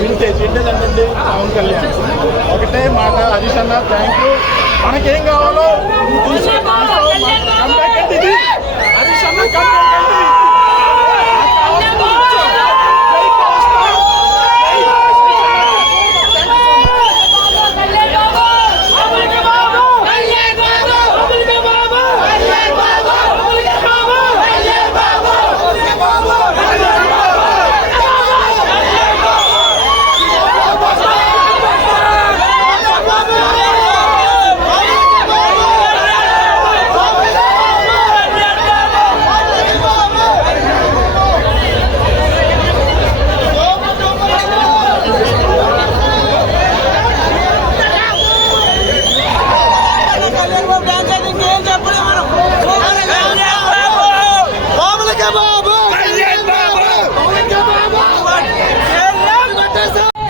Vintage అంటే పవన్ కళ్యాణ్ ఒకటే మాట, హరీష్ అన్న థ్యాంక్ యూ. మనకేం కావాలో హరీష్ అన్న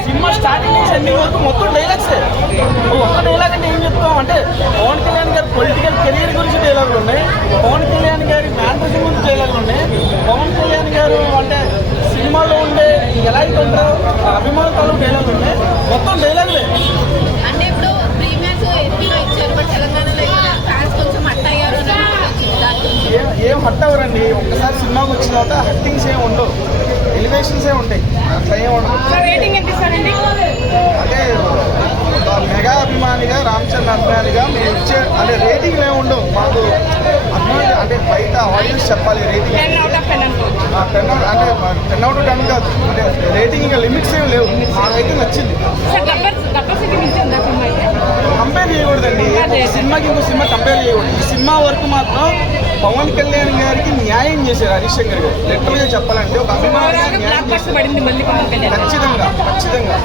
సినిమా స్టార్టింగ్ నుంచి ఎండింగ్ వరకు మొత్తం డైలాగ్స్. ఒక్క డైలాగ్ అంటే ఏం చెప్తాం అంటే పవన్ కళ్యాణ్ గారి పొలిటికల్ కెరీర్ గురించి డైలాగులు ఉన్నాయి, పవన్ కళ్యాణ్ గారి మేనిఫెస్టో గురించి డైలాగులు ఉన్నాయి, పవన్ కళ్యాణ్ గారు అంటే సినిమాలో ఉండే ఎలా అయితే ఉంటారో అభిమానుల తాలూకు డైలాగులు ఉన్నాయి, మొత్తం డైలాగులే. అంటే ఇప్పుడు ప్రీమియర్స్ ఏపీలో ఇచ్చారు, బట్ తెలంగాణలో ఫ్యాన్స్ కొంచెం హట్ అయ్యారు. ఏం హట్ అవ్వరండి, ఒక్కసారి సినిమాకి వచ్చిన తర్వాత హట్టింగ్స్ ఏమి ఉండవు, ఎలివేషన్స్ ఏ ఉంటాయి, అట్లా ఏమి ఉండదు. అంటే మెగా అభిమానిగా రామచంద్ర అభిమానిగా మేము ఇచ్చే అంటే రేటింగ్లు ఏమి ఉండవు మాకు. అభిమాని అంటే బయట ఆడియన్స్ చెప్పాలి రేటింగ్ అంటే 10/10 కాదు, అంటే రేటింగ్ ఇంకా లిమిట్స్ ఏమి లేవు. మాకైతే నచ్చింది. కంపేర్ చేయకూడదండి, సినిమాకి ఇంకో సినిమా కంపేర్ చేయకూడదు. ఈ సినిమా వరకు మాత్రం పవన్ కళ్యాణ్ గారికి న్యాయం చేశారు హరీష్ శంకర్ గారు. లిటరల్గా చెప్పాలంటే ఒక అభిమానిగా న్యాయం చేశారు. ఖచ్చితంగా.